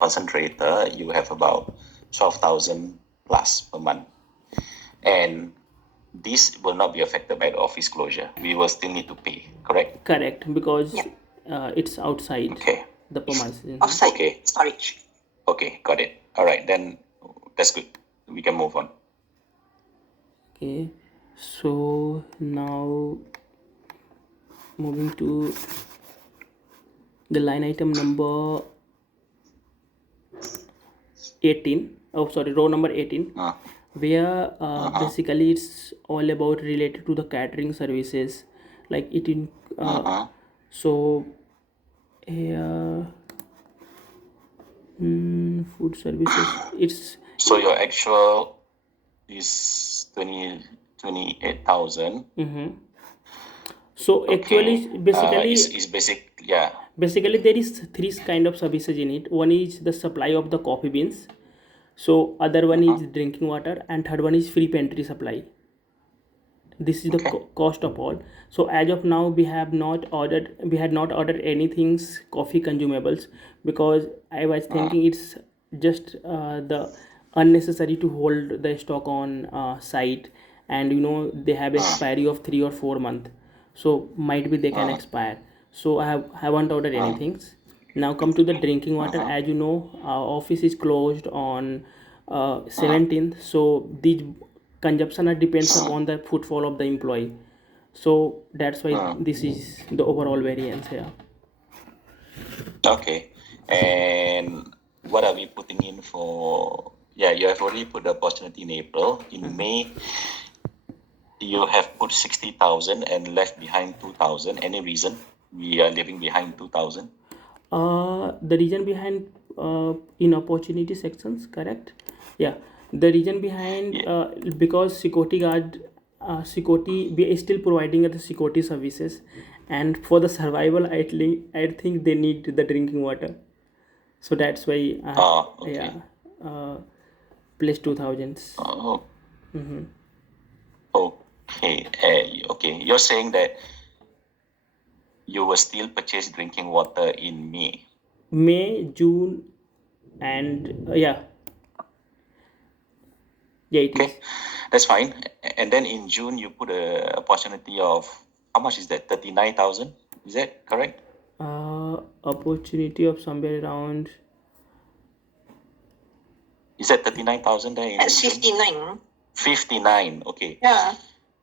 concentrator, you have about 12,000 plus per month. And this will not be affected by the office closure. We will still need to pay, correct? Correct, because Yeah. it's outside Okay. the premises. Offsite Okay. storage. Okay, got it. All right, then that's good. We can move on. Okay, so now moving to the line item number 18. Oh, sorry, row number 18. Where basically it's all about related to the catering services, like it in so here food services, it's So your actual is 28,000. so actually basically Is basic, yeah. basically there is three kind of services in it. One is the supply of the coffee beans, so other one is drinking water, and third one is free pantry supply. This is the Okay. cost of all. So as of now we had not ordered anything coffee consumables, because I was thinking it's just the unnecessary to hold the stock on site, and they have expiry of 3 or 4 months, so might be they can expire. So I haven't ordered anything. Now come to the drinking water. As you know, our office is closed on 17th, so these consumption depends upon the footfall of the employee. So that's why this is the overall variance here. Okay. And what are we putting in for? Yeah, you have already put the opportunity in April. In May, you have put 60,000 and left behind 2,000. Any reason we are leaving behind 2,000? The reason behind in opportunity sections, correct? Yeah, the reason behind because security guard, security, we are still providing the security services, and for the survival, I think they need the drinking water. So that's why Okay. yeah, place 2000s. Oh. Okay. Okay. You're saying that you will still purchase drinking water in May. May, June, and yeah, it is. Okay, that's fine. And then in June, you put a opportunity of how much is that? 39,000. Is that correct? Opportunity of somewhere around. Is that 39,000 there in That's June? 59. 59. Okay. Yeah.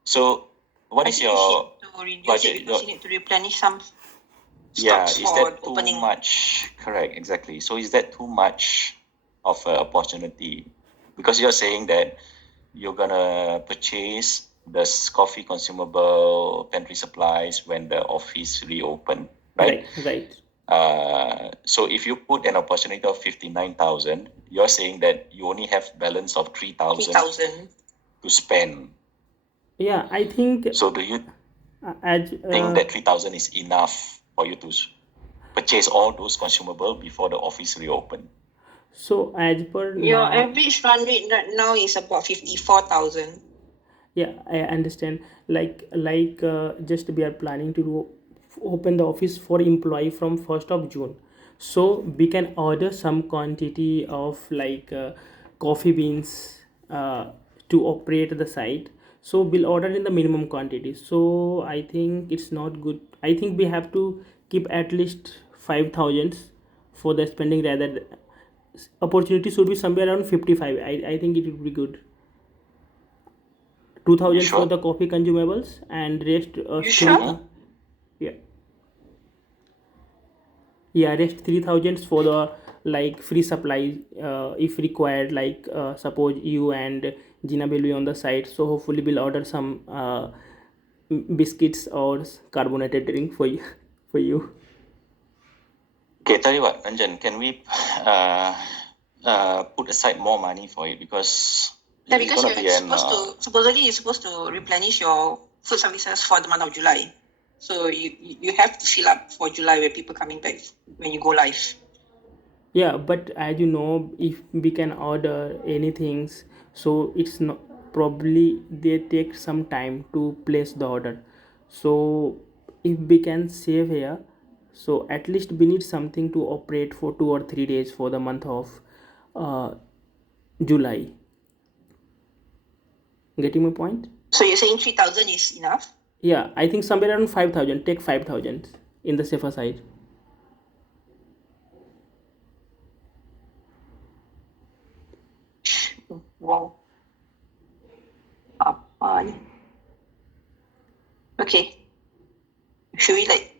So what I is think your you need to reduce budget? it because you need to replenish some Yeah, stocks is for that too opening. much? Correct, exactly. So is that too much of an opportunity? Because you're saying that you're gonna purchase the coffee consumable pantry supplies when the office reopen, right? Right. So if you put an opportunity of 59,000, you're saying that you only have balance of 3,000 3,000. to spend. Yeah, I think So do you as think that 3,000 is enough for you to purchase all those consumables before the office reopen? so as per Your now, average run rate right now is about 54,000. yeah, I understand. Like just we are planning to open the office for employee from 1st of June, so we can order some quantity of coffee beans to operate the site. So we'll order in the minimum quantity. So I think it's not good. I think we have to keep at least 5,000 for the spending, rather opportunity should be somewhere around 55. I think it would be good. 2000 Sure. for the coffee consumables, and rest You sure? yeah, rest 3000 for the free supply if required, suppose you and Gina will be on the site, so hopefully we'll order some biscuits or carbonated drink for you for you. Okay, tell you what, Ranjan, can we put aside more money for it, because Yeah, it's because gonna you're be an supposedly you're supposed to replenish your food services for the month of July. So you have to fill up for July where people coming back when you go live. Yeah, but as you know, if we can order anything, so it's not, probably they take some time to place the order. So if we can save here, So at least we need something to operate for 2 or 3 days for the month of July. Getting my point? So you're saying 3,000 is enough? Yeah, I think somewhere around 5,000. Take 5,000 in the safer side. Wow. Okay. Should we like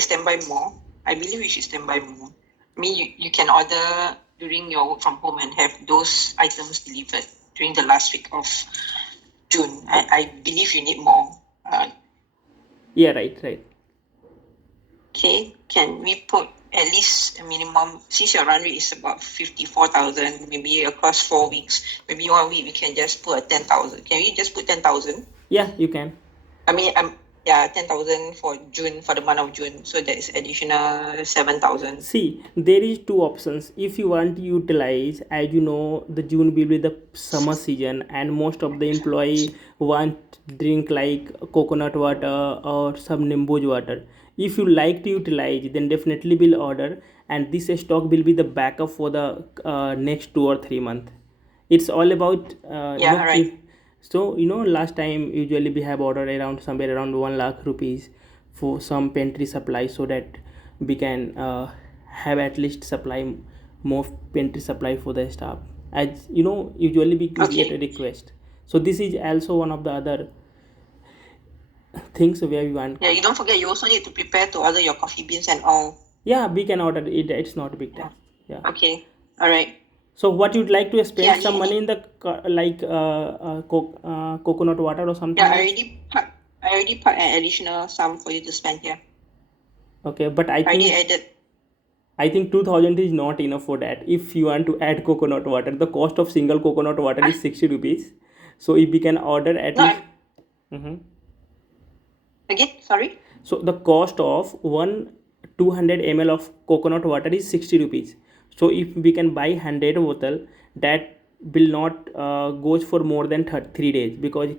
stand by more? I believe we should stand by more. I mean, you can order during your work from home and have those items delivered during the last week of June. I believe you need more. Yeah, right. Okay, can we put at least a minimum, since your run rate is about 54,000, maybe across 4 weeks, maybe 1 week we can just put a 10,000. Can we just put 10,000? Yeah, you can. I mean, 10,000 for June, for the month of June. So that is additional 7,000. See, there is two options. If you want to utilize, as you know, the June will be the summer season, and most of the employee want drink like coconut water or some nimbu water. If you like to utilize, then definitely will order, and this stock will be the backup for the next 2 or 3 months. It's all about Yeah, right. so last time usually we have ordered around somewhere around 1 lakh rupees for some pantry supply, so that we can have at least supply more pantry supply for the staff. As you know, usually we get a Okay. request. So this is also one of the other things where we want. Yeah, you don't forget you also need to prepare to order your coffee beans and all. Yeah, we can order it. It's not a big task. Yeah. Okay. All right. So what you'd like to Okay, spend Ali, some money in the coconut water or something yeah, else? I already put an additional sum for you to spend here. Okay, but I already added. I think 2,000 is not enough for that. If you want to add coconut water, the cost of single coconut water is 60 rupees. So if we can order at No, least. Mhm. again, sorry. So the cost of one 200 ml of coconut water is 60 rupees. So if we can buy 100 bottle, that will not goes for more than 3 days, because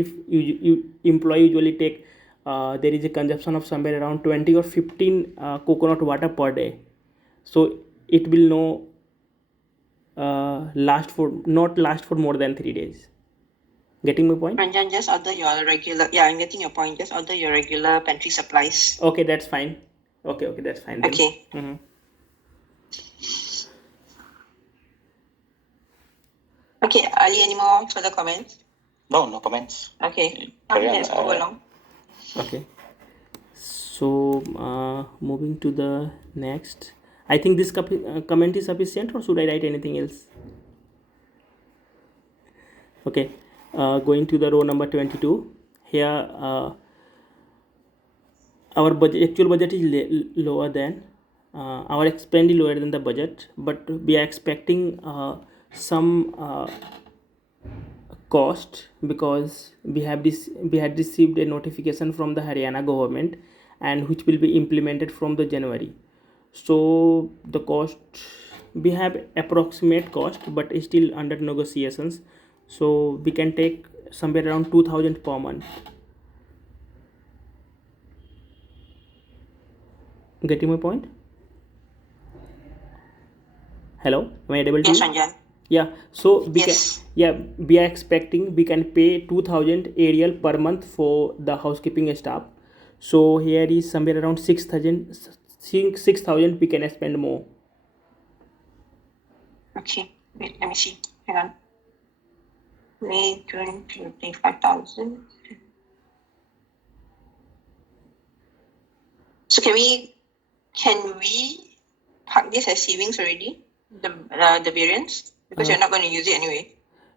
if you employee usually take there is a consumption of somewhere around 20 or 15 coconut water per day. So it will no last for more than 3 days. Getting my point? Ranjan, just order your regular. Yeah, I'm getting your point. Just order your regular pantry supplies. Okay, that's fine. Okay, that's fine then. Okay. Mhm. Okay, Ali, any more further comments? No comments. Okay. Carry on. Let's move along. Okay. So moving to the next. I think this comment is sufficient, or should I write anything else? Okay. Going to the row number 22. Here our actual budget is lower than our expend is lower than the budget, but we are expecting some cost, because we had received a notification from the Haryana government, and which will be implemented from the January. So the cost, we have approximate cost, but is still under negotiations. So we can take somewhere around 2,000 per month. Getting my point? Hello, am I able to? Yes, Ranjan. Yeah, so Yes. we are expecting we can pay 2,000 aerial per month for the housekeeping staff. So here is somewhere around 6,000 we can spend more. Okay. Wait, let me see. Hang on. May, June, 25,000. So can we park this as savings already? The variance? Because you're not going to use it anyway.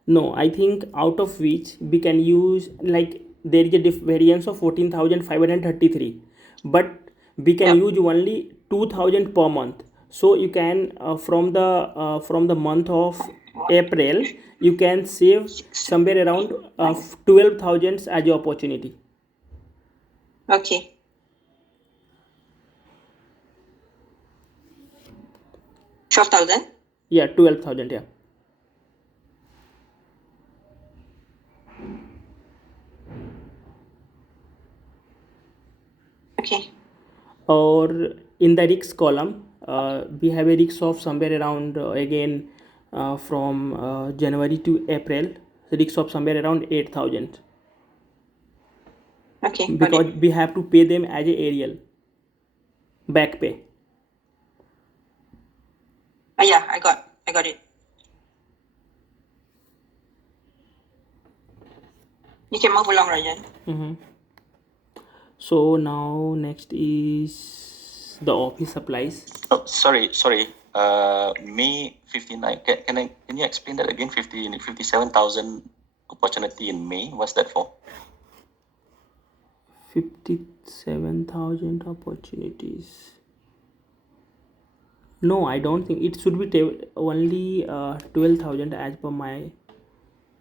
No, I think out of which we can use, like there is a variance of 14,533, but we can use only 2,000 per month. So you can from the month of April, you can save somewhere around 12,000 as your opportunity. Okay. 12,000? Yeah, 12,000. Yeah. Okay. or in the risks column, we have a risk of somewhere around again from January to April, the risk of somewhere around 8,000 Okay, got because it. we have to pay them as a aerial back pay. Yeah, I got it. You can move along, Rajan. So now next is the office supplies. Oh, sorry. May 59. Can you explain that again? 57,000 opportunity in May. What's that for? 57,000 opportunities. No, I don't think it should be only 12,000 as per my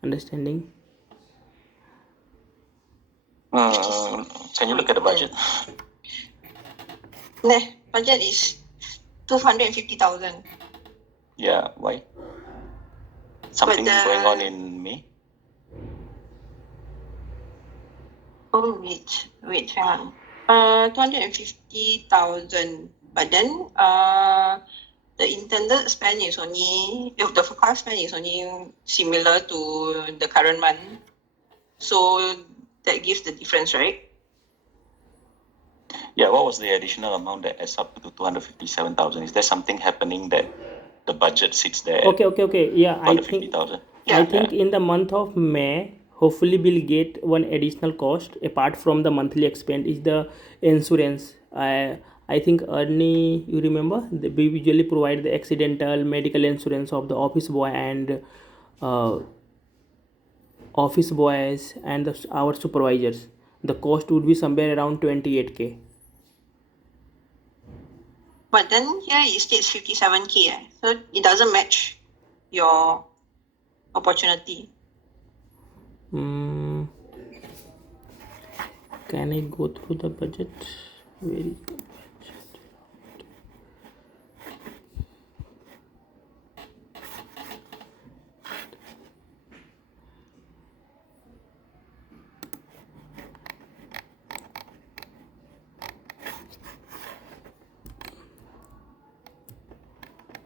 understanding. Can you look at the budget? Nah, budget is 250,000. Yeah, why? Something the- going on in May? Oh, wait, hang on. 250,000. But then, the intended spend is only, if the forecast spend is only similar to the current month. So that gives the difference, right? Yeah, what was the additional amount that adds up to 257,000? Is there something happening that the budget sits there Okay. Yeah, I think 250,000? I think in the month of May, hopefully we'll get one additional cost apart from the monthly expense is the insurance. I think Ernie, you remember, we usually provide the accidental medical insurance of the office boy and uh, office boys and our supervisors. The cost would be somewhere around 28K. But then here it states 57K. So it doesn't match your opportunity. Mm, can I go through the budget? Very good.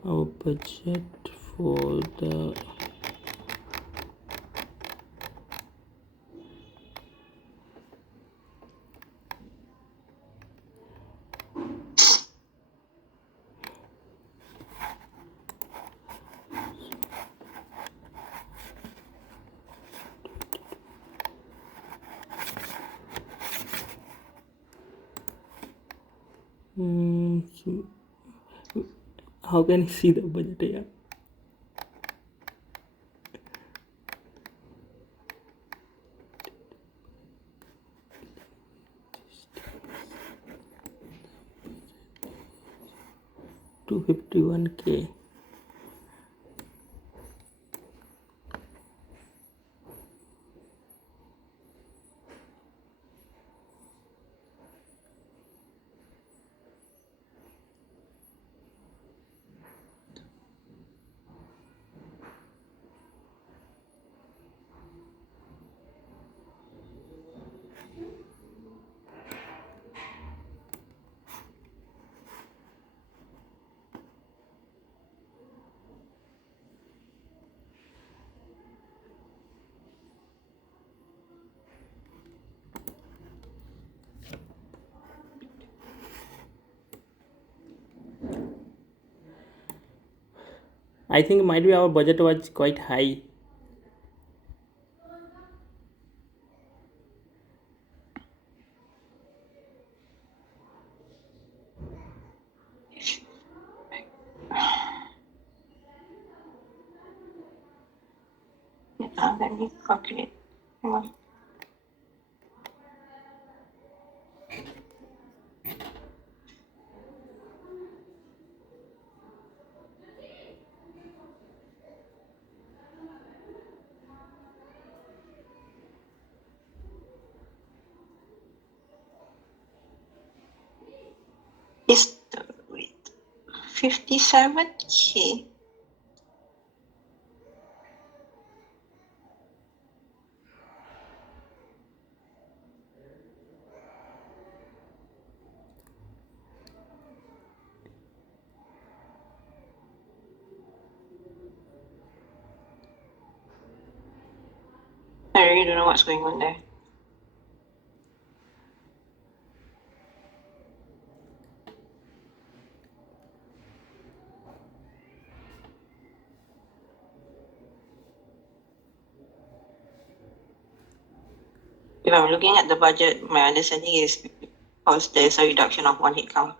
Our budget for the how can I see the budget here? $251K. I think might be our budget was quite high. Let me calculate. Hang on. Is the wait 57K? I really don't know what's going on there. If I'm looking at the budget, my understanding is because there's a reduction of one headcount.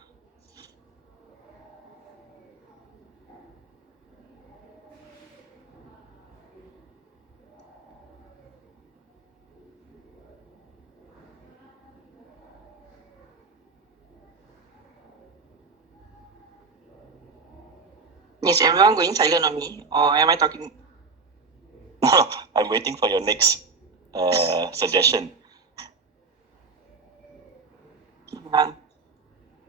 Is everyone going silent on me, or am I talking? I'm waiting for your next suggestion.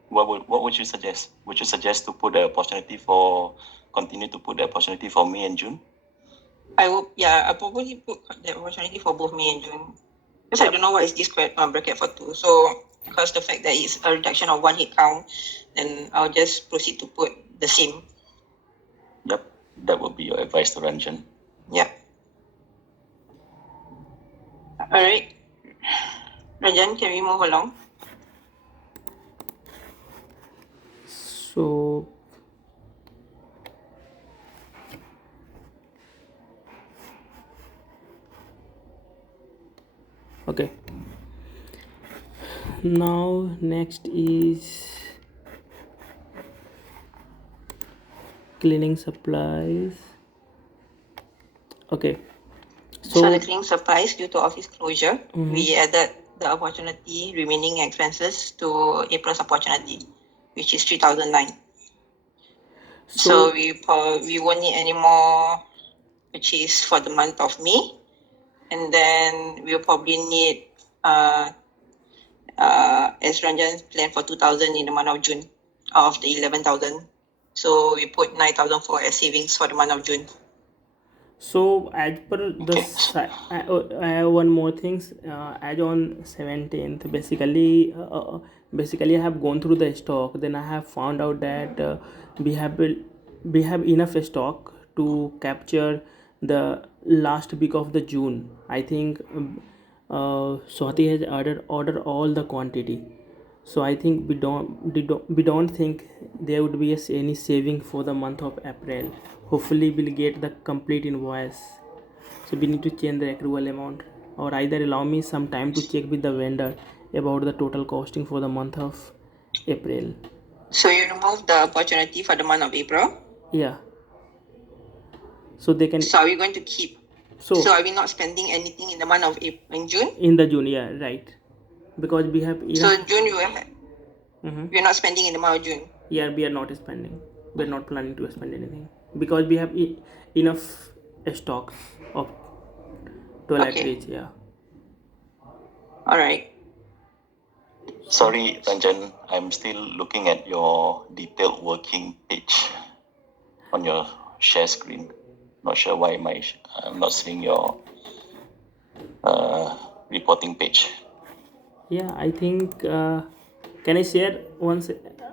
What would you suggest? Would you suggest to put the opportunity for continue to put the opportunity for May and June? I probably put the opportunity for both May and June. Because I don't know what is this bracket for two. So because the fact that it's a reduction of one headcount, then I'll just proceed to put the same. Yep, that would be your advice to Ranjan. Yeah. All right. Ranjan, can we move along? So okay, now next is cleaning supplies. Okay, So so the cleaning supplies due to office closure, we added the opportunity remaining expenses to April's opportunity, which is 3,009. So we won't need any more purchase for the month of May, and then we'll probably need as Ranjan's plan for 2,000 in the month of June of the 11,000. So we put 9,000 for as savings for the month of June. So as per the I have one more things. As on 17th, basically I have gone through the stock. Then I have found out that we have enough stock to capture the last week of the June. I think Swati has ordered all the quantity. So I think we don't think there would be any saving for the month of April. Hopefully we'll get the complete invoice. So we need to change the accrual amount, or either allow me some time to check with the vendor about the total costing for the month of April. So you remove the opportunity for the month of April. Yeah. So they can. So are we going to keep? So are we not spending anything in the month of April and June? In the June, yeah, right. Because we have enough. So in June we're not spending in the month of June. Yeah, we are not spending. We're not planning to spend anything because we have enough stocks of toiletries. Yeah. All right. Sorry, Ranjan, I'm still looking at your detailed working page on your share screen. Not sure why I'm not seeing your reporting page. Yeah, I think. Can I share once?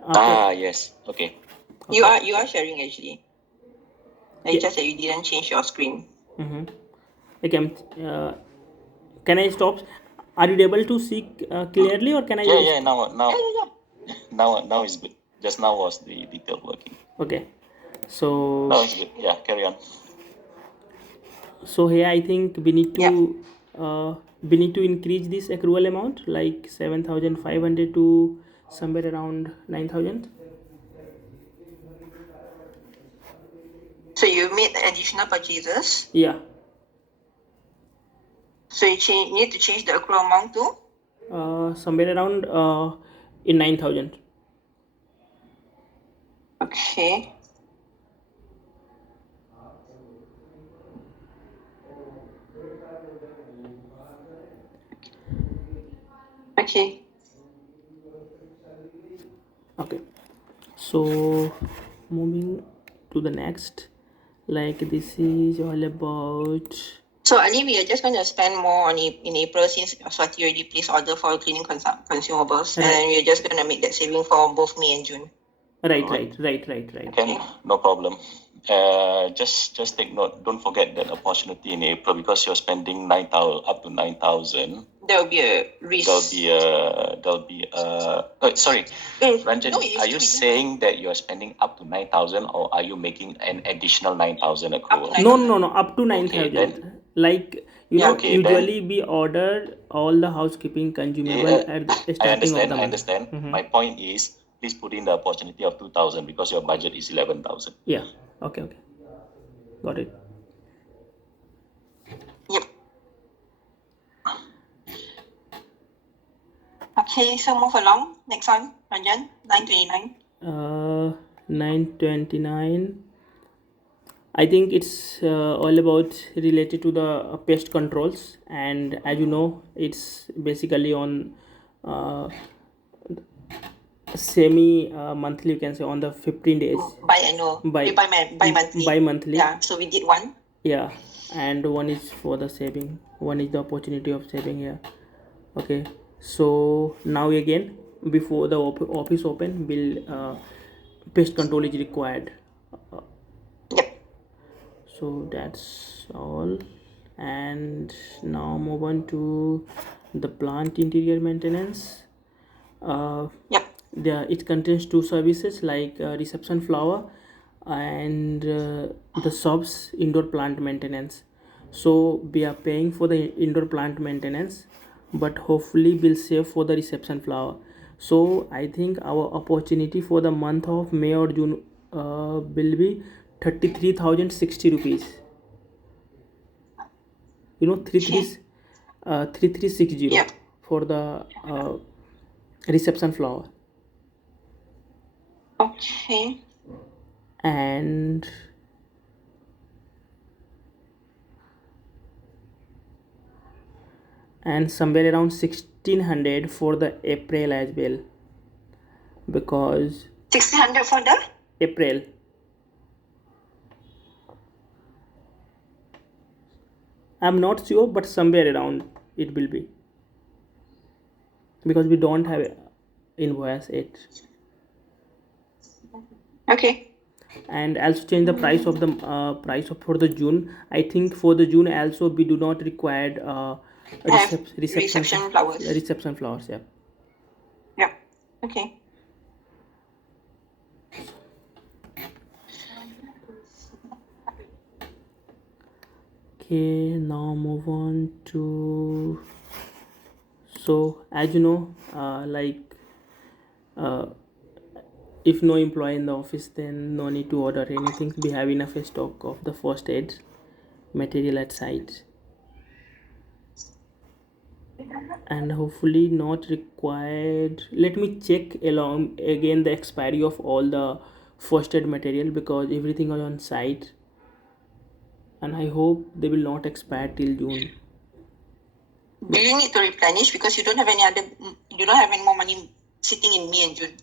After? Yes. Okay. You are sharing actually. It's just that you didn't change your screen. Okay. Can I stop? Are you able to see clearly, or can I? Yeah. Now is good. Just now was the detailed working. Okay. So. Now it's good. Yeah. Carry on. So here I think we need to increase this accrual amount like 7,500 to somewhere around 9,000. So you made additional purchases. Yeah. So you need to change the accrual amount to? Somewhere around in 9,000. Okay. Okay. Okay. So moving to the next, like this is all about. So Ali, we are just going to spend more on in April since Swati already placed order for cleaning consumables, and then we are just going to make that saving for both May and June. Right. Okay, no problem. just take note. Don't forget that opportunity in April, because you're spending 9,000 up to 9,000. There will be a risk. There'll be sorry, Ranjan, No, it are used you to be saying that you're spending up to 9,000, or are you making an additional 9,000 accrual? No, no, no, no, up to Okay, 9,000. then Like, Yeah. okay, usually we order all the housekeeping consumable at the I starting of understand. the I month. understand. My point is, please put in the opportunity of 2,000, because your budget is 11,000. Yeah. Okay, okay. Got it. Yep. Okay, so move along. Next one, Ranjan, 929. 929. I think it's all about related to the pest controls, and as you know, it's basically on uh, semi monthly. You can say on the 15 days. Biannual. Bi-monthly. Bi-monthly. Yeah, so we did one. Yeah, and one is for the saving. One is the opportunity of saving here. Okay, so now again, before the office open, will pest control is required. Yep. So that's all, and now move on to the plant interior maintenance. Yep. It contains two services like reception flower and the shops indoor plant maintenance. So we are paying for the indoor plant maintenance, but hopefully we'll save for the reception flower. So I think our opportunity for the month of May or June will be 33,060 rupees. 3360 Yep. for the reception flower. Okay. And somewhere around 1600 for the April as well, because 1600 for the? April. I'm not sure, but somewhere around it will be, because we don't have invoice it. Okay. And also change the price of the for the June. I think for the June also we do not require reception flowers. Reception flowers, yeah. Yep. Okay. Okay, now move on to, so as you know, if no employee in the office, then no need to order anything. We have enough stock of the first aid material at site, and hopefully not required. Let me check along again the expiry of all the first aid material, because everything is on site, and I hope they will not expire till June. Do you need to replenish because you don't have any more money sitting in May and June?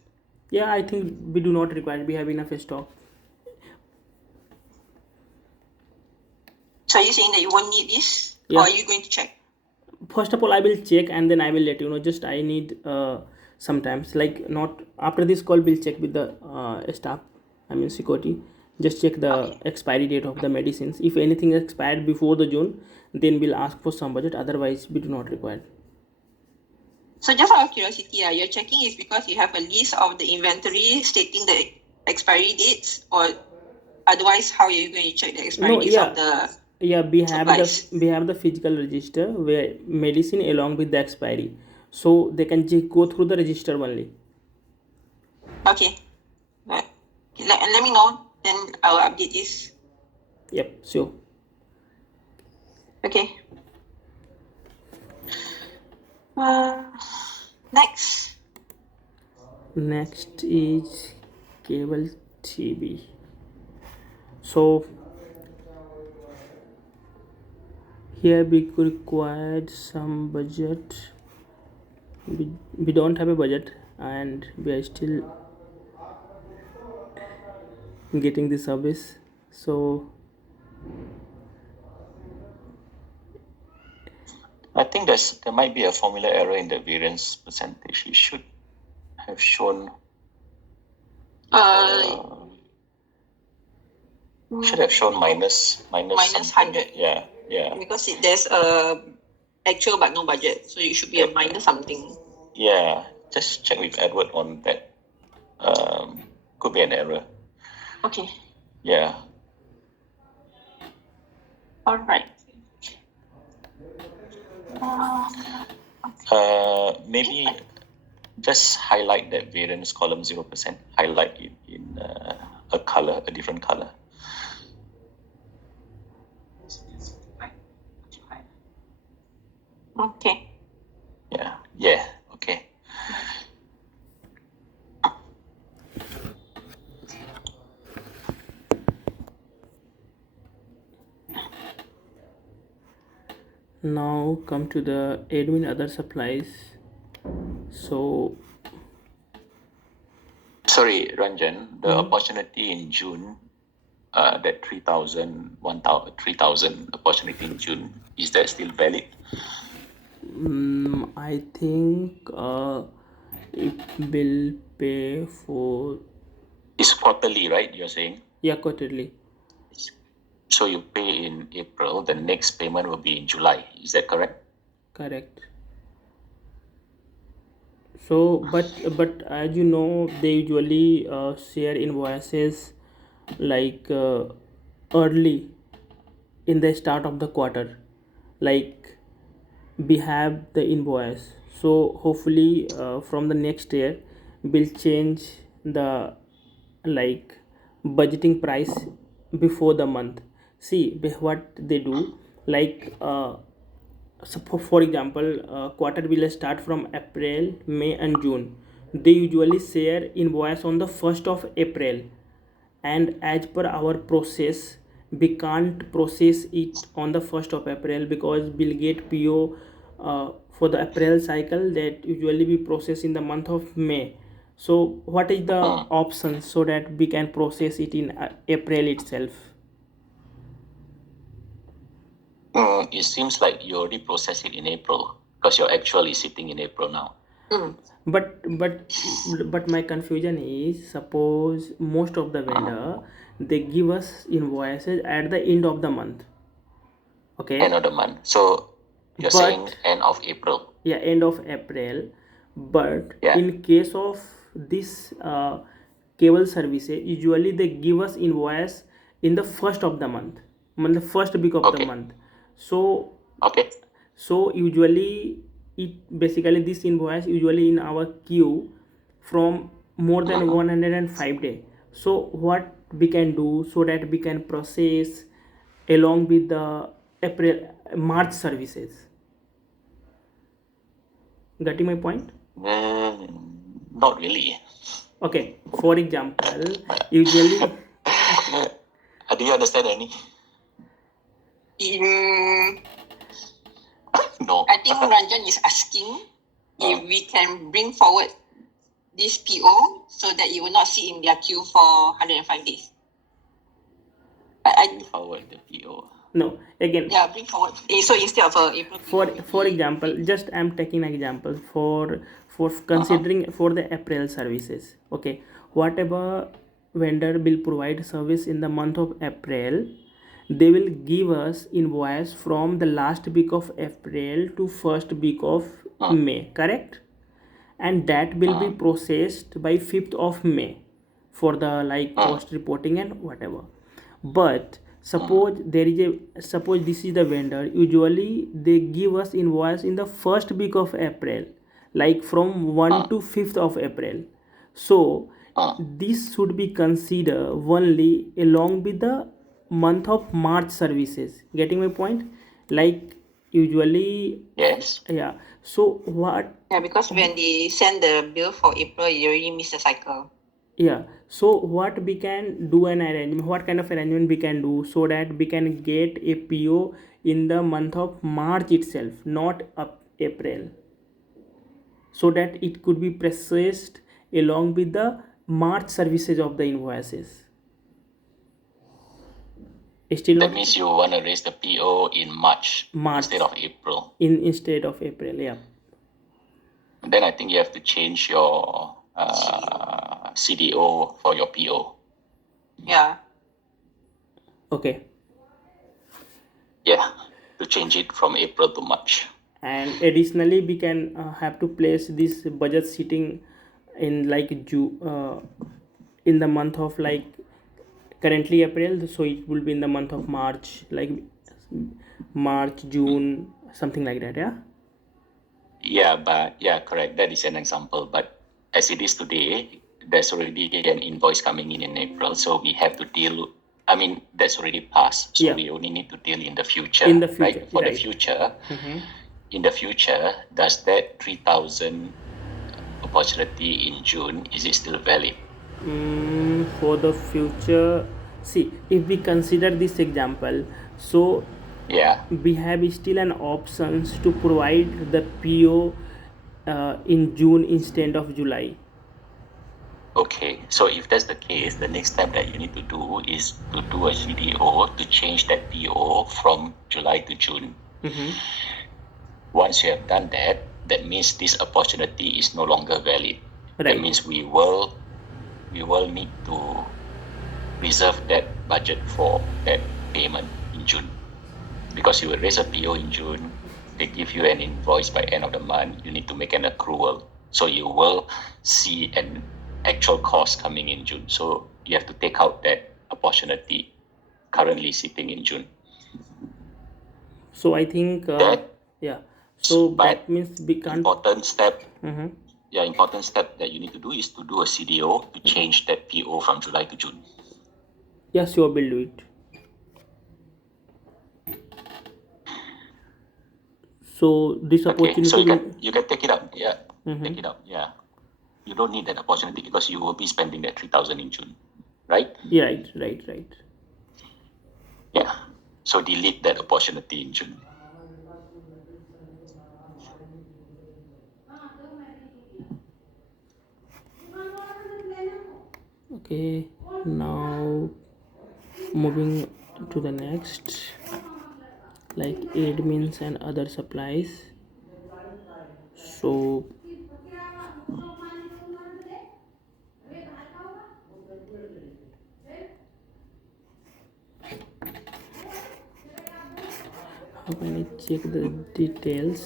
Yeah, I think we do not require. We have enough stock. So are you saying that you won't need this? Yeah. Or are you going to check? First of all, I will check and then I will let you know. Just I need sometimes, like, not after this call, we'll check with the staff, I mean security. Just check the expiry date of the medicines. If anything expired before the June, then we'll ask for some budget. Otherwise, we do not require. So just out of curiosity, you're checking is because you have a list of the inventory stating the expiry dates, or otherwise how are you going to check the expiry dates of the we have supplies? we have the physical register where medicine along with the expiry, so they can go through the register only. Okay. Let me know, then I'll update this. Yep, sure. Okay. Next is cable TV. So here we required some budget. We don't have a budget, and we are still getting the service. So I think there might be a formula error in the variance percentage. It should have shown. Should have shown minus Minus something. 100. Yeah. Because there's a actual but no budget, so it should be a Yep. minus something. Yeah. Just check with Edward on that. Could be an error. Okay. Yeah. All right. Maybe just highlight that variance column 0%. Highlight it in a color, a different color. Okay. Yeah. Okay. Now come to the admin other supplies. So Sorry, Ranjan. The opportunity in June, that 3,000, 1,000, 3,000 opportunity in June, is that still valid? I think it will pay for It's quarterly, right? You're saying? quarterly. So you pay in April, the next payment will be in July. Is that correct? Correct. So, but as you know, they usually share invoices like early in the start of the quarter. Like we have the invoice, so hopefully from the next year we'll change the like budgeting price before the month. See what they do, like so for example quarter will start from April, May and June. They usually share invoice on the 1st of April, and as per our process we can't process it on the 1st of April because we'll get PO for the April cycle that usually we process in the month of May. So what is the option so that we can process it in April itself? It seems like you already processed it in April because your actual is sitting in April now. but but but my confusion is, suppose most of the vendor they give us invoices at the end of the month, okay, End of the month. So you're saying but end of April. yeah, end of April. But Yeah. in case of this cable services, usually they give us invoice in the first of the month, the first week of the Okay. month. So Okay. so usually it basically this invoice usually in our queue from more than 105 days. So what we can do so that we can process along with the April March services? Getting my point? Not really. Okay, for example, usually Do you understand any? No. I think Ranjan is asking if we can bring forward this PO so that you will not sit in their queue for 105 days. Bring forward the PO. no, again, Yeah, bring forward. So instead of April PO, for example, just I'm taking an example for considering for the April services. Okay, whatever vendor will provide service in the month of April, they will give us invoice from the last week of April to first week of May, correct? And that will be processed by 5th of May for the like cost reporting and whatever. But suppose suppose this is the vendor, usually they give us invoice in the first week of April, like from 1 to 5th of April. So this should be considered only along with the month of March services. Getting my point? Like usually, Yes. yeah. So what? yeah, because when they send the bill for April, you already miss the cycle. Yeah. So what we can do an arrangement? What kind of arrangement we can do so that we can get a PO in the month of March itself, not up April, so that it could be processed along with the March services of the invoices. Still That not means you want to raise the PO in March March. instead of April. Instead of April, yeah. Then I think you have to change your CDO for your PO. Yeah. Okay. Yeah, to change it from April to March. And additionally, we can have to place this budget sitting in like in the month of like currently April, so it will be in the month of March, like March, June, something like that. Yeah. Yeah, but yeah, correct. That is an example. But as it is today, there's already an invoice coming in April, so we have to deal. I mean, that's already passed, so Yeah. we only need to deal in the future, In the future, right? For the right. future, Mm-hmm. in the future, does that 3,000 opportunity in June is it still valid? For the future, see, if we consider this example, so Yeah. we have still an options to provide the PO in June instead of July. Okay, so if that's the case, the next step that you need to do is to do a CDO to change that PO from July to June. Mm-hmm. Once you have done that, that means this opportunity is no longer valid. That Right. means we will need to reserve that budget for that payment in June. Because you will raise a PO in June, they give you an invoice by end of the month, you need to make an accrual. So you will see an actual cost coming in June. So you have to take out that opportunity currently sitting in June. So I think That, yeah. So but that means we can't. important step Mm-hmm. important step that you need to do is to do a CDO to change that PO from July to June. Yeah, sure, we'll do it. So this Okay, opportunity so will. you can take it up. Yeah, Mm-hmm. take it up. Yeah, you don't need that opportunity because you will be spending that 3,000 in June, right? Yeah, right. Yeah. So delete that opportunity in June. Okay, now moving to the next, like admins and other supplies. So how can I check the details?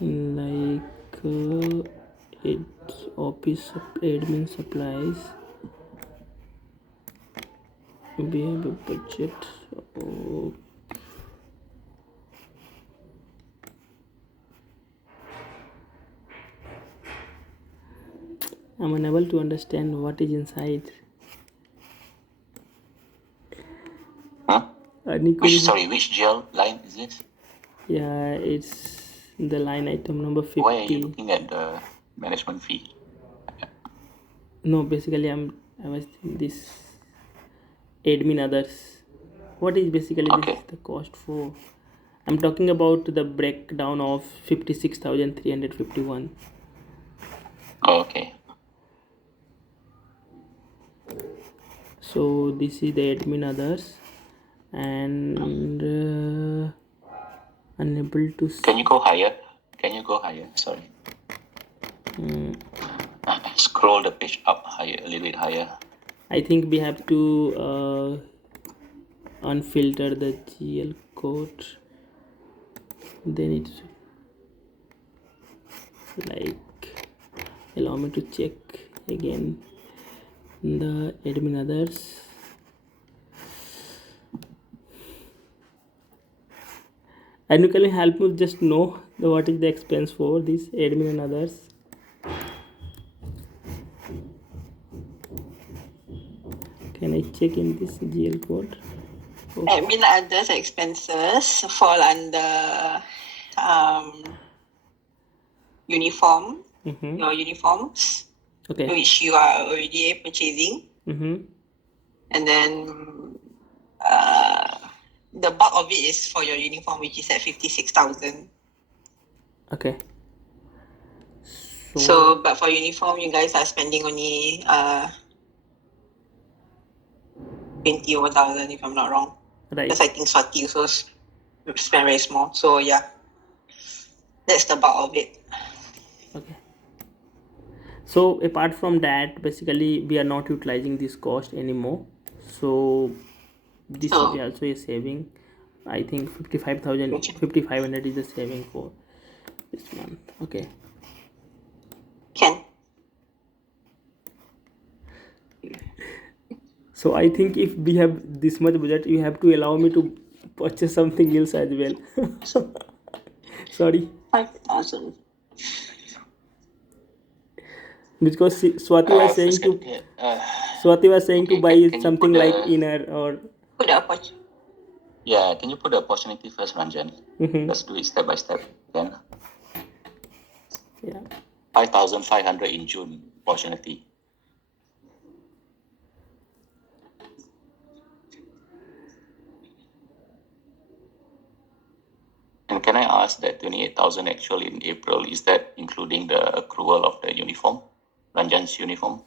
Like it office admin supplies. We have a budget. So I'm unable to understand what is inside. Huh? Nico, Which GL line is this? yeah, it's the line item number Why are you 50. looking at the management fee? No, basically I was this admin others. What is basically Okay. this the cost for? I'm talking about the breakdown of 56,351. Oh, okay. So this is the admin others, and unable to. Can you go higher? Sorry. Scroll the page up higher, a little bit higher. I think we have to unfilter the GL code. Then it's like allow me to check again the admin others. And you can help me just know what is the expense for this admin and others. Can I check in this GL code? Okay. Admin others expenses fall under uniform, Mm-hmm. your uniforms, Okay. which you are already purchasing. Mm-hmm. And then the bulk of it is for your uniform, which is at 56,000. Okay. So, but for uniform, you guys are spending only 20 over thousand, if I'm not wrong. Right. Because I think Swati also spent very small. So yeah, that's the bulk of it. Okay. So apart from that, basically we are not utilizing this cost anymore. So this is So also a saving. I think 55,000, okay. 5,500 is the saving for this month. Okay. Can. So I think if we have this much budget, you have to allow me to purchase something else as well. Sorry, 5,000. because Swati was saying to Okay, buy can you something put like the inner or Put the opportunity. yeah? Can you put the opportunity first, Ranjan? Let's do it step by step. Then yeah. 5,500 in June opportunity. And can I ask that 28,000 actually in April, is that including the accrual of the uniform, Ranjan's uniform?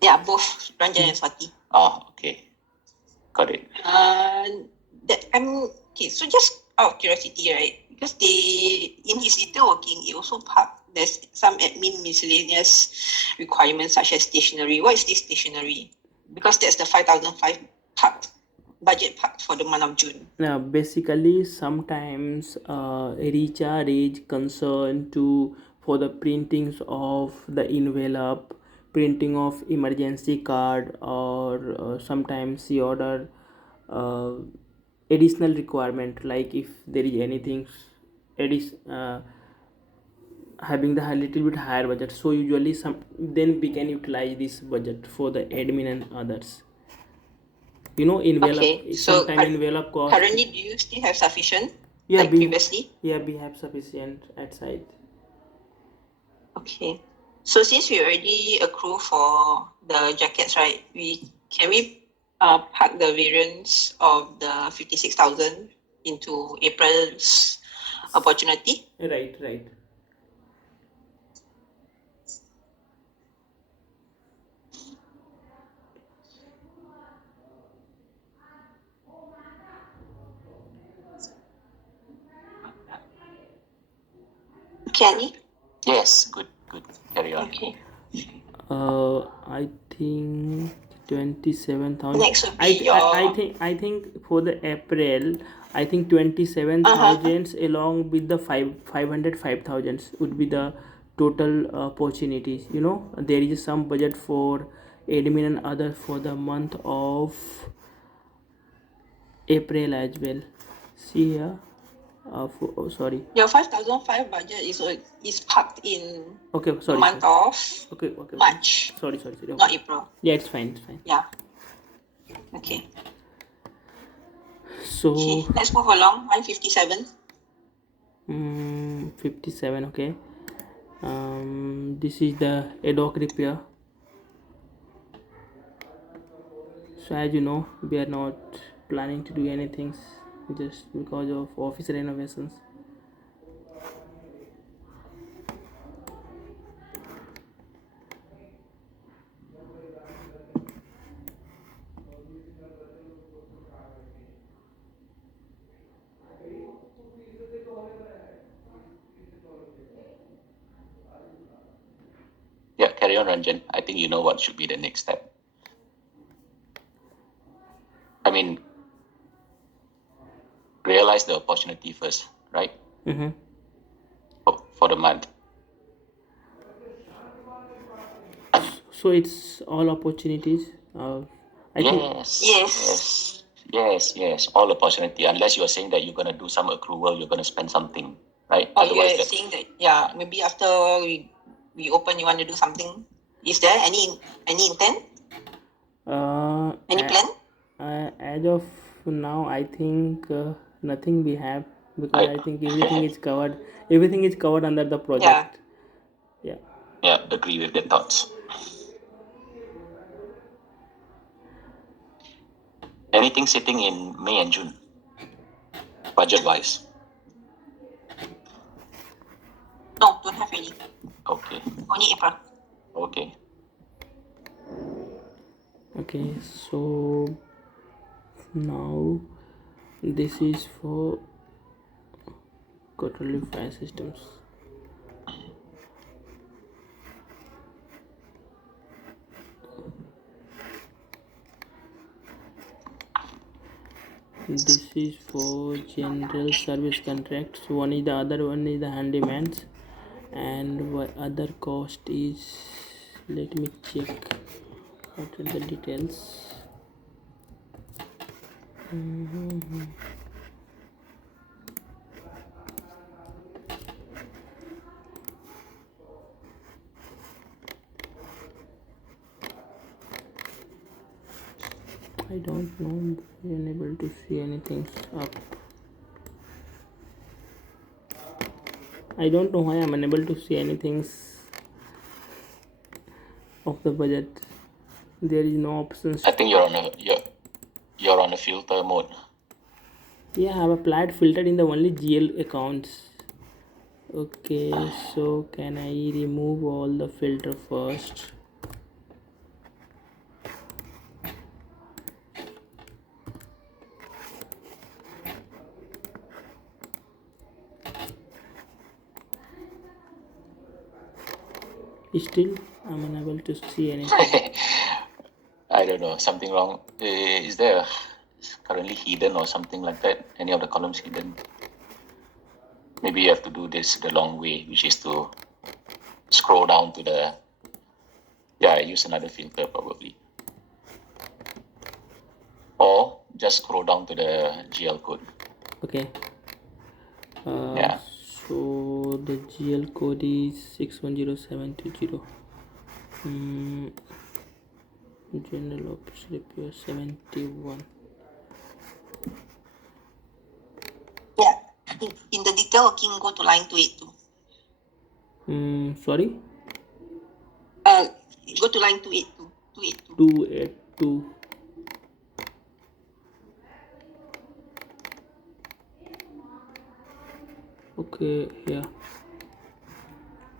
Yeah, both Ranjan and Swati. Ah, okay. Got it. That okay. So just out of curiosity, right? Because they in his retail working, he also there's some admin miscellaneous requirements such as stationery. What is this stationery? Because that's the 5,005 parked budget parked for the month of June. Now, basically, sometimes Richa raise concern to for the printings of the envelope, printing of emergency card, or sometimes she order uh, additional requirement like if there is anything having the little bit higher budget. So usually some then we can utilize this budget for the admin and others. Envelope Okay. So sometime envelope cost. currently, do you still have sufficient Yeah, like we previously? have sufficient at site. Okay. So since we already accrue for the jackets, right? Can we park the variance of the 56,000 into April's opportunity? Right. Kenny? Yes, good. Carry on. Okay. I think 27,000. Next would be I think for the April, I think 27,000 along with the 500 would be the total opportunities. There is some budget for admin and other for the month of April as well. See here. Sorry. Your 5,005 budget is parked in Okay, the sorry. month of Okay. March, Sorry. not April. Yeah, it's fine. Yeah. Okay. So Okay. Let's move along. 157. 57. Okay. This is the ad hoc repair. So as you know, we are not planning to do anything just because of office renovations. Yeah, carry on, Ranjan. I think you know what should be the next step. I mean, realize the opportunity first, right? Mm-hmm. For the month. So it's all opportunities. I think Yes. All opportunity. Unless you are saying that you're gonna do some accrual, you're gonna spend something, right? Or you're saying that maybe after we open, you want to do something. Is there any intent? Any plan? As of now, I think nothing we have because I think everything is covered. Everything is covered under the project. Yeah. Yeah, agree with the thoughts. Anything sitting in May and June, budget-wise? No, don't have any. Okay. Only April. Okay. Okay, so now This is for quarterly file systems. This is for general service contracts. One is the other one is the handymans, and what other cost is, let me check what are the details. I don't know, I'm unable to see anything up. I don't know why I'm unable to see anything of the budget. There is no options. I think you're on a filter mode. Yeah, I have applied filtered in the only GL accounts. Okay, so can I remove all the filter first? Still, I'm unable to see anything. I don't know, something wrong. Is there currently hidden or something like that? Any of the columns hidden? Maybe you have to do this the long way, which is to scroll down to the, use another filter probably. Or just scroll down to the GL code. Okay. Yeah. So the GL code is 610720. General Office Repair 71. Yeah. In the detail working, go to line 282. Sorry? Go to line 282. 282. Okay, yeah.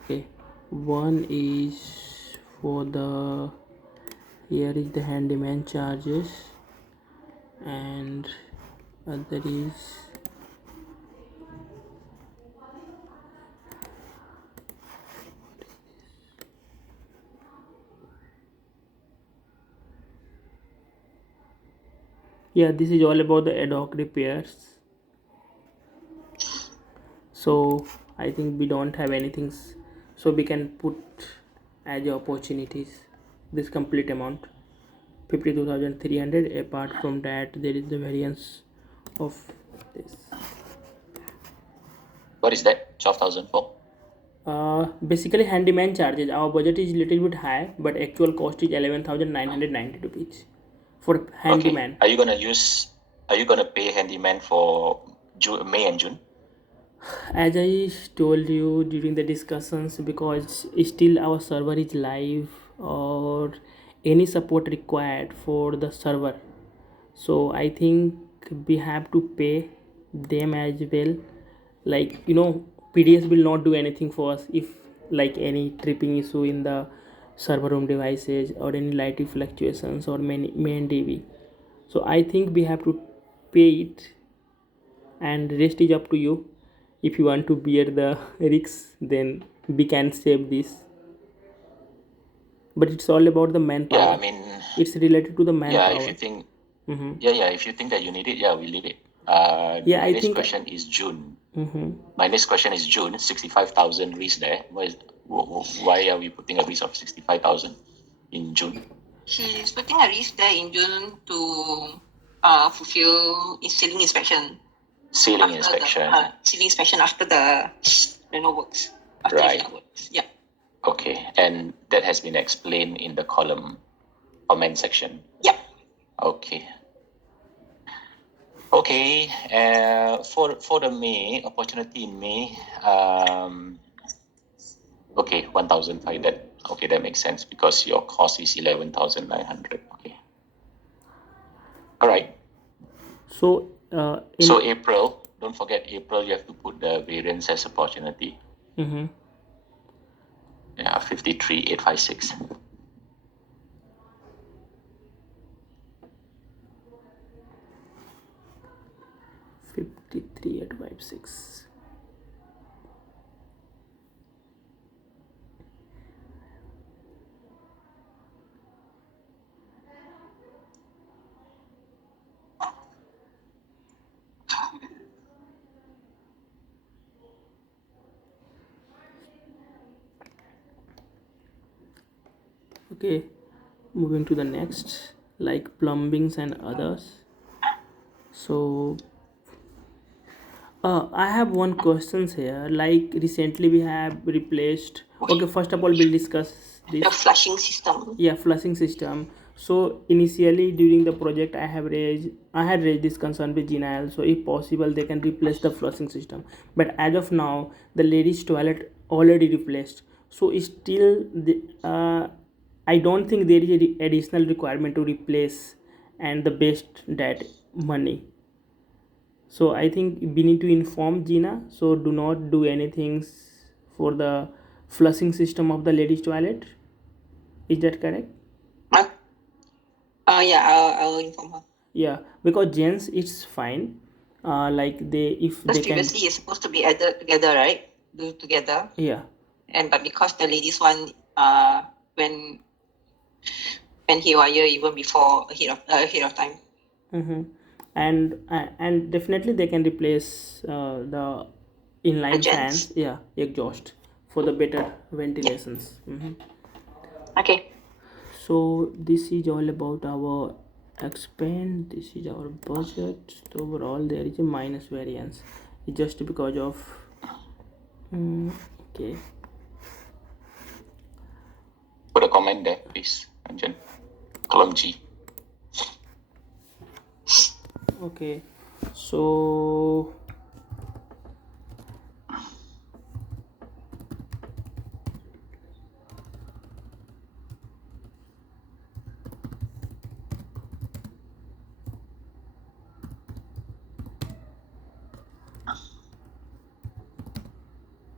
Okay. One is for the, here is the handyman charges, and other is yeah, this is all about the ad hoc repairs. So I think we don't have anything, so we can put as opportunities this complete amount 52,300. Apart from that, there is the variance of this. What is that? 12,000 for? Basically handyman charges, our budget is little bit high, but actual cost is 11,990 rupees for handyman. Okay. Are you gonna pay handyman for May and June? As I told you during the discussions, because still our server is live or any support required for the server, so I think we have to pay them as well. Like, PDS will not do anything for us if like any tripping issue in the server room devices or any light fluctuations or main DB. So I think we have to pay it, and rest is up to you. If you want to bear the risks, then we can save this, but it's all about the manpower. Yeah, I mean, it's related to the manpower. yeah, if you think, Mm-hmm. if you think that you need it, we need it. Yeah, my I next think- question is June. Mm-hmm. My next question is June. 65,000 risk there. Why are we putting a risk of 65,000 in June? She's putting a risk there in June to fulfill ceiling inspection. Ceiling After inspection. Ceiling inspection after the works. After Right. the works. Yeah. Okay, and that has been explained in the column comment section. Yeah. Okay. Okay. For the May opportunity in May, okay, 1,005. That makes sense because your cost is 11,900. Okay. All right. So So April, don't forget April. You have to put the variance as opportunity. Mm-hmm. Yeah, 53,856. 33856. Okay, moving to the next, like plumbings and others. So I have one questions here. Like recently we have replaced. Okay, first of all we'll discuss The this. flushing system. Yeah, flushing system. So initially during the project I had raised this concern with Gina. So if possible they can replace the flushing system. But as of now the ladies toilet already replaced. So still I don't think there is a additional requirement to replace and the best that money. So I think we need to inform Gina. So do not do anything for the flushing system of the ladies toilet. Is that correct? Huh? Yeah, I'll inform her. Yeah, because gents it's fine. Like if Because they can. previously it's supposed to be added together, right? Do together. Yeah. But because the ladies one, when haywire even before ahead of time. Mm-hmm. And definitely they can replace the inline The fans. gents. Yeah, exhaust for the better ventilations. Okay. So this is all about our expand. This is our budget. So overall there is a minus variance. It's just because of okay. Put a comment there, please, Anjan. Column G. Okay, so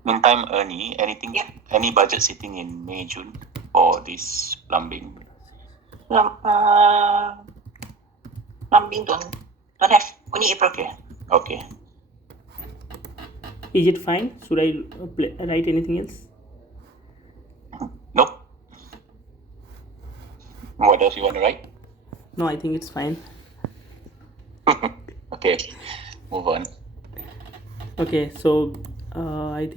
Meantime, Ernie, Yeah. any budget sitting in May, June for this plumbing? Plumbing don't have, only April. Okay. is it fine? Should I write anything else? Nope. What else you want to write? No, I think it's fine. Okay, move on. Okay, so I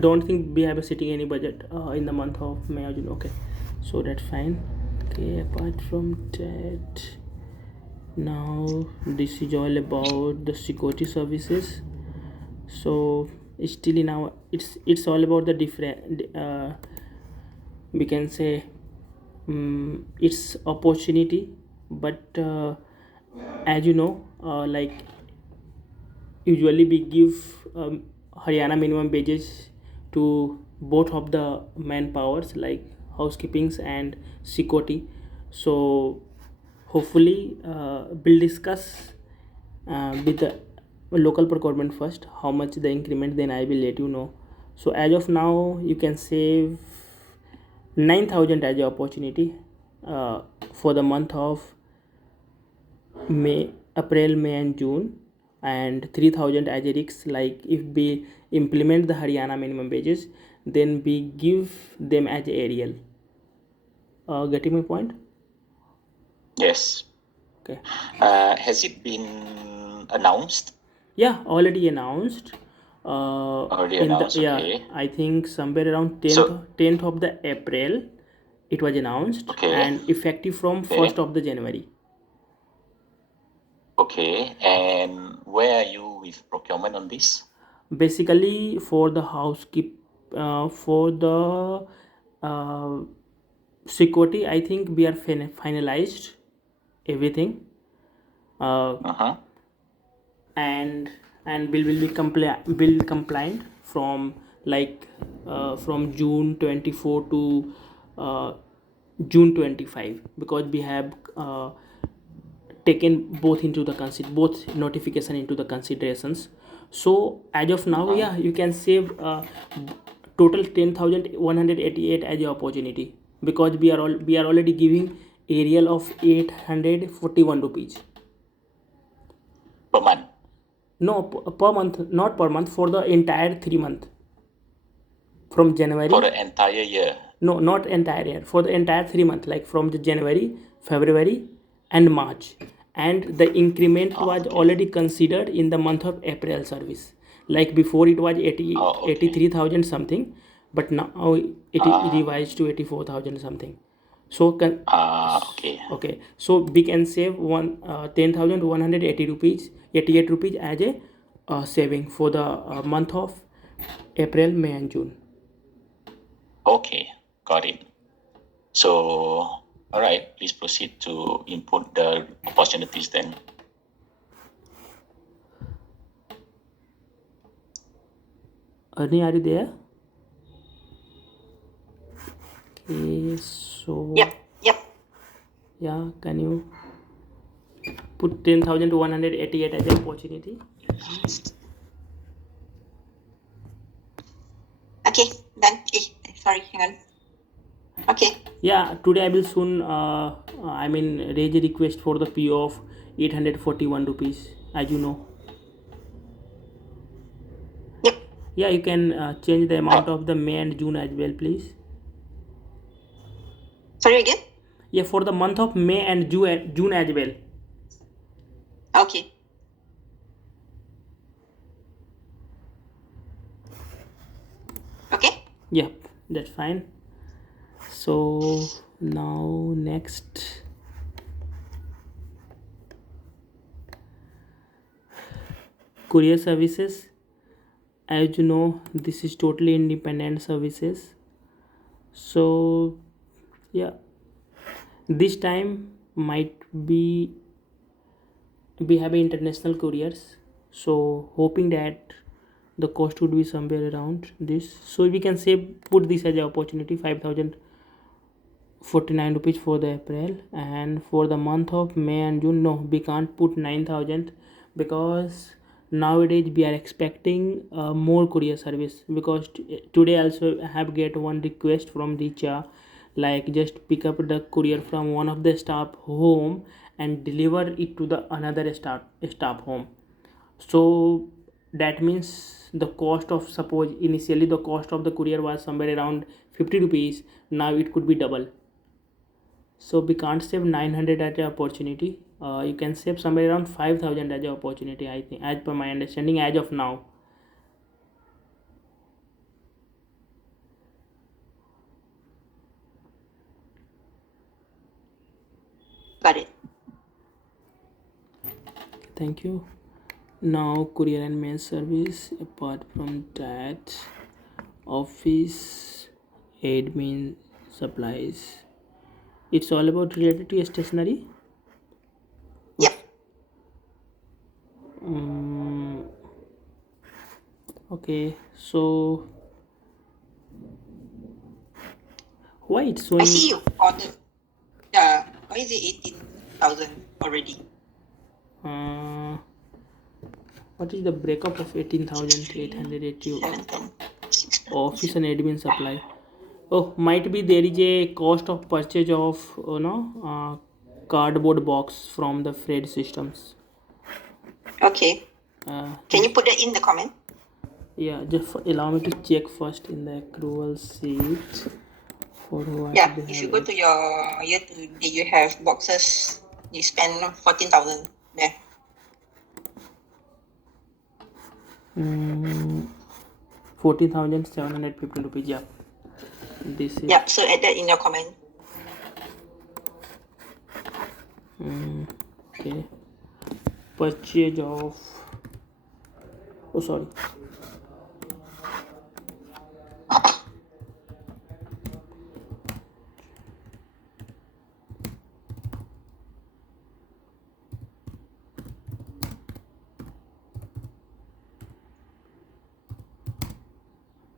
don't think we have a sitting any budget in the month of May or June. Okay, so that's fine. Okay, apart from that, now this is all about the security services. So still in our it's all about the different we can say it's opportunity, but as you know, like usually we give Haryana minimum wages to both of the manpowers like housekeepings and security. So hopefully we'll discuss with the local procurement first how much the increment, then I will let you know. So as of now you can save 9,000 as an opportunity for the month of April, May and June, and 3,000 as a risk. Like if we implement the Haryana minimum wages, then we give them as aerial. Getting my point? Yes. Okay. Has it been announced? Yeah, already announced. Already in announced, the, yeah, okay. I think somewhere around 10th, So- 10th of the April it was announced, Okay. and effective from Okay. 1st of the January. Okay, and where are you with procurement on this? Basically for the for the security, I think we are finalized everything, Uh-huh. and will be compliant from like from June 24 to June 25, because we have taken both into the both notification into the considerations. So as of now, yeah, you can save total 10,188 as a opportunity, because we are already giving aerial of 841 rupees. per month. No, per month, not per month, for the entire 3 month. From January. For the entire year. No, not entire year. For the entire 3 month, like from the January, February, and March. And the increment was already considered in the month of April service. Like before it was 83,000 something, but now it revised to 84,000 something. So Okay. So we can save 10,180 rupees, 88 rupees as a saving for the month of April, May, and June. Okay, got it. So, all right, please proceed to input the opportunities then. Ernie, are you there? Okay, so Yep. yeah, can you put 10,188 as an opportunity? Okay, done. Sorry, hang on. Okay. Yeah, today I will soon raise a request for the PO of 841 rupees, as you know. Yep. Yeah, you can change the amount of the May and June as well, please. Sorry again? Yeah, for the month of May and June as well. Okay. Okay. Yeah, that's fine. So now next, courier services. As you know, this is totally independent services. So yeah, this time might be we have international couriers, so hoping that the cost would be somewhere around this, so we can say put this as an opportunity, 5,049 rupees for the April. And for the month of May and June, no, we can't put 9,000 because nowadays we are expecting more courier service, because today also I have get one request from Richa, like just pick up the courier from one of the staff home and deliver it to the another staff home. So that means the cost of, suppose initially the cost of the courier was somewhere around 50 rupees, now it could be double. So we can't save 900 at an opportunity. You can save somewhere around 5,000 as an opportunity, I think, as per my understanding as of now. Got it. Thank you. Now courier and mail service, apart from that, office admin supplies, it's all about related to stationery. Yep. Okay, so why it's I showing? see you ordered. Why is it 18,000 already? What is the breakup of 18,880 710. office and admin supply? Oh, might be there is a cost of purchase of cardboard box from the Fred Systems. Okay. Uh, Can you put that in the comment? yeah, just allow me to check first in the accrual sheet for what Yeah. they If you have. go to your year to date, you have boxes. You spend 14,000 there. 14,750 rupees. Yeah, this is. Yeah. So add that in your comment. Okay. Purchase of. Oh, sorry.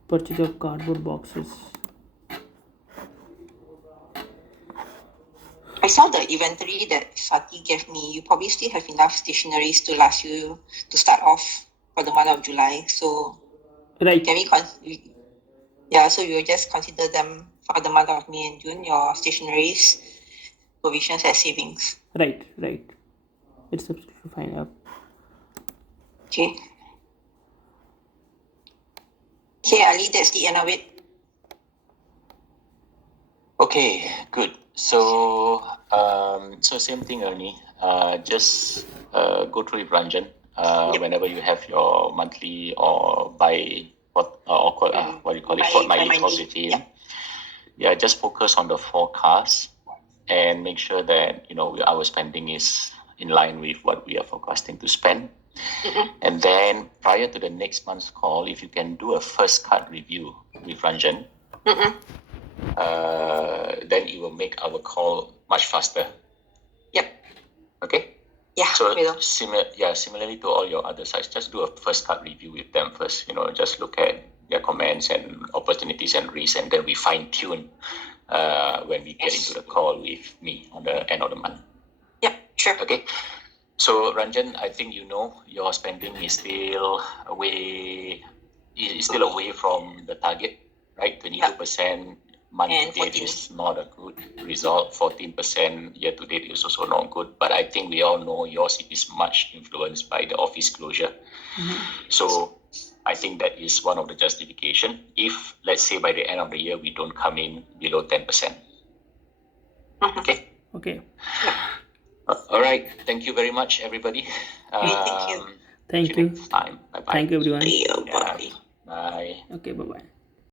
Purchase of cardboard boxes. I saw the inventory that Sati gave me. You probably still have enough stationaries to last you to start off for the month of July. So Right. can we so you just consider them for the month of May and June, your stationaries provisions as savings. Right. It's absolutely fine. Okay. Okay, Ali, that's the end of it. Okay, good. So, so same thing, Ernie. Just go through it, Ranjan. Yep. Whenever you have your monthly or what do you call it, fortnightly calls with him. Yeah, just focus on the forecast and make sure that our spending is in line with what we are forecasting to spend. And then prior to the next month's call, if you can do a first cut review with Ranjan, then it will make our call much faster. Yep. Okay. Yeah. So similarly to all your other sites, just do a first cut review with them first. Just look at their comments and opportunities and risks, and then we fine tune when we get into the call with me on the end of the month. Yep. Sure. Okay. So Ranjan, I think your spending is still away from the target, right? 22% month And to date 14. is not a good result. 14% year to date is also not good. But I think we all know yours is much influenced by the office closure. So I think that is one of the justification. If let's say by the end of the year we don't come in below 10%. Okay. Okay. All right. Thank you very much, everybody. Thank you. Thank you. Next time. Bye bye. Thank you, everyone. See you. Yeah. Bye. Bye. Okay, bye bye.